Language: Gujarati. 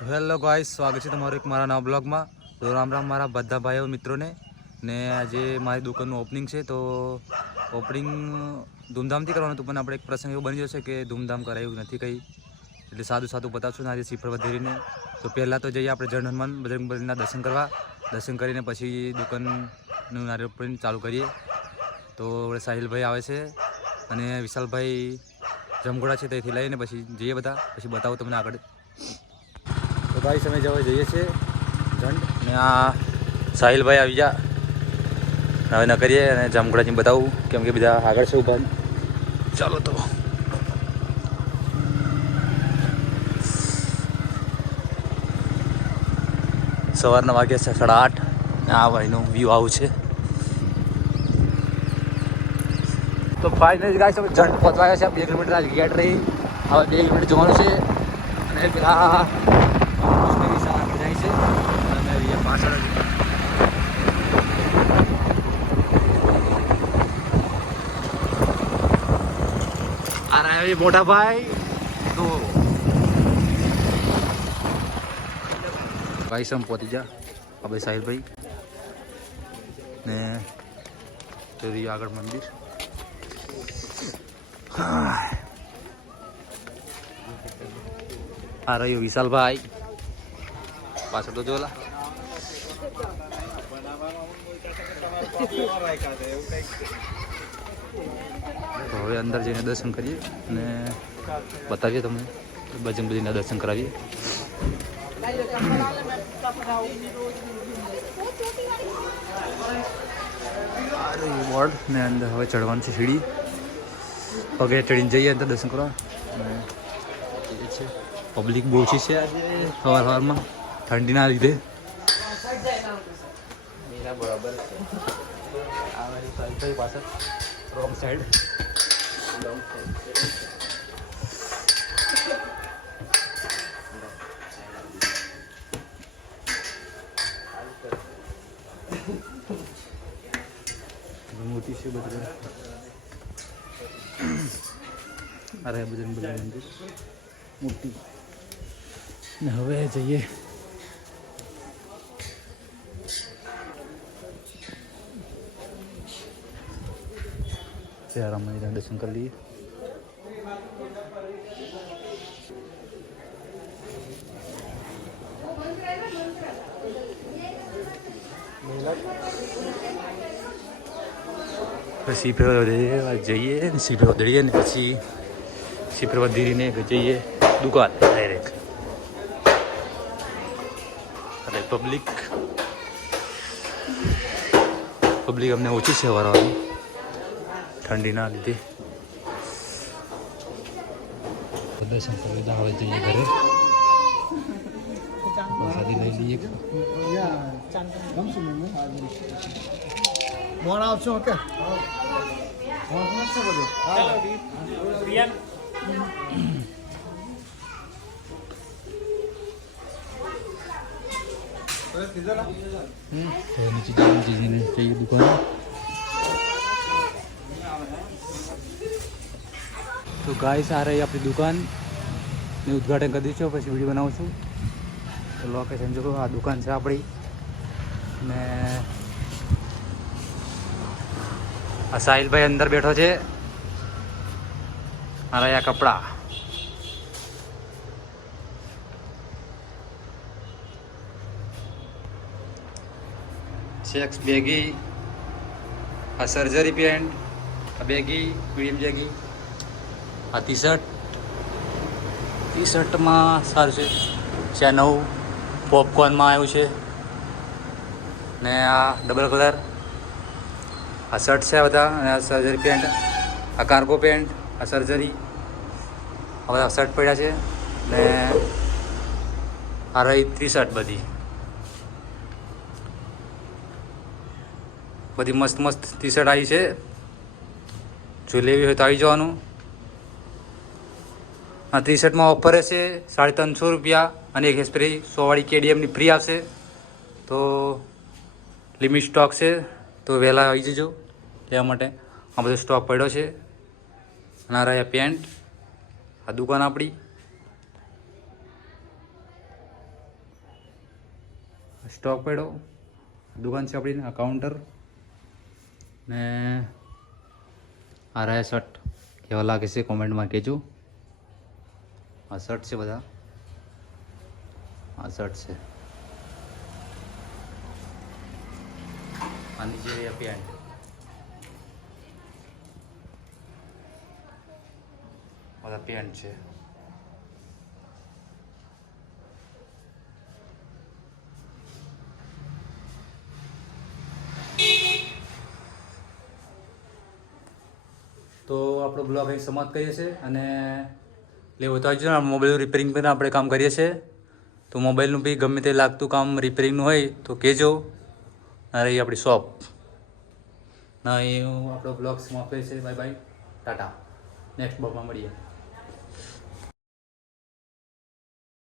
હેલો ગાઈસ, સ્વાગત છે તમારું એક મારા નવા બ્લોગમાં. તો રામ રામ મારા બધા ભાઈઓ મિત્રોને. ને આજે મારી દુકાનનું ઓપનિંગ છે, તો ઓપનિંગ ધૂમધામથી કરવાનું હતું, પણ આપણે એક પ્રસંગ એવો બની જશે કે ધૂમધામ કરાયું નથી કંઈ, એટલે સાદું સાદું બતાવશું ને આજે શ્રીફળ વધેરીને. તો પહેલાં તો જઈએ આપણે જન હનુમાન બજરંગબલીના દર્શન કરવા. દર્શન કરીને પછી દુકાનનું નારિયેળ ઓપનિંગ ચાલુ કરીએ. તો આપણે સાહિલભાઈ આવે છે અને વિશાલભાઈ જમઘોડા છે, ત્યાંથી લઈને પછી જઈએ બધા, પછી બતાવું તમને આગળ. તો ભાઈ સમય જવા જઈએ છીએ જંડ, ને આ સાહિલભાઈ આવી જા હવે ન કરીએ અને જામઘોડાથી બતાવું, કેમ કે બધા આગળ છે ઊભા. ચાલો તો સવારના વાગ્યા છે 8:30. આ ભાઈનું વ્યૂ આવું છે. તો ફાઇનલી ગાઈસ અમે જંડ પહોંચવાયા છે. 2 કિલોમીટર આ ગેટ રહી, હવે 2 કિલોમીટર જવાનું છે. અને પેલા જાય છે અને અહીંયા પાછળ આ રહ્યા મોટા ભાઈ. તો ભાઈ સમ પહોંચી જા આપણે સાહિલભાઈ ને તો આગળ મંદિર. આ રહ્યું વિશાલભાઈ પાછળ, તો જોલા. તો હવે અંદર જઈને દર્શન કરીએ અને બતાવીએ તમને બજરંગબલીના દર્શન કરાવીએ. બોર્ડ ને અંદર હવે ચડવાનું છે સીડી, પગે ચડીને જઈએ અંદર દર્શન કરવા. અને એ છે પબ્લિક બહુ છે આજે સવારમાં ઠંડીના લીધે. બરાબર પાછળ રોંગ સાઈડ. મોટી છે બજરંગ, અરે બજરંગબલી મંદિર મોટી. ને હવે જઈએ રામના દર્શન કરી લઈએ. પછી જઈએ ને સીધો વધડીએ ને પછી સીપર વધીને જઈએ દુકાન ડાયરેક્ટ. અને પબ્લિક અમને ઓછી છે વારવાની ઠંડીના લીધે. દર્શન કરી લીધા, હવે જઈએ ઘરે. પ્રસાદી લઈ લઈએ. મોણ આવશો ઓકે. તો નીચે જઈને જઈએ દુકાન. તો ગાઈસ આ રહી આપણી દુકાન ને ઉદ્ઘાટન કરી દઈશું, પછી વિડીયો બનાવું છું. તો લોકેશન જો આ દુકાન છે આપણી. ને આ સાહિલભાઈ અંદર બેઠો છે. આ રહ્યા કપડા. ચેક્સ બેગી, આ સર્જરી પેન્ટ, આ બેગી મીડિયમ જેગી, આ ટી શર્ટમાં સારું છે. છે નવું પોપકોર્નમાં આવ્યું છે. ને આ ડબલ કલર આ શર્ટ છે બધા. અને આ સર્જરી પેન્ટ, આ કાર્ગો પેન્ટ, આ સર્જરી, આ બધા શર્ટ પડ્યા છે. ને આ રહી ટી શર્ટ, બધી મસ્ત મસ્ત ટી શર્ટ આવી છે. જો લેવી હોય તો આવી જવાનું. આ ટી શર્ટમાં ઓફર છે 350 રૂપિયા અને એક સ્પ્રે 100 KDMની ફ્રી આવશે. તો લિમિટ સ્ટોક છે, તો વહેલા આવી જજો લેવા માટે. આ બધો સ્ટોક પડ્યો છે. અને આ રહ્યા પેન્ટ. આ દુકાન આપણી. સ્ટોક પડ્યો, દુકાન છે આપણી, આ કાઉન્ટર ને આ રહ્યા શર્ટ. કેવા લાગે છે કોમેન્ટમાં કહેજો. આ શર્ટ છે બધા, આ શર્ટ છે. આ નીચે પેન્ટ. બધા પેન્ટ છે. તો આપણો બ્લોગ અહીં સમાપ્ત કરીએ છીએ અને લેવું તો આવજો. મોબાઈલ રિપેરિંગ પર આપણે કામ કરીએ છીએ. તો મોબાઈલનું બી ગમે તે લાગતું કામ રિપેરિંગનું હોય તો કહેજો. આ રહી આપણી શોપ. ના એ આપણો બ્લોગ સમાપ્ત કરીએ છીએ. Bye bye, Tata. નેક્સ્ટ બ્લોગમાં મળીએ.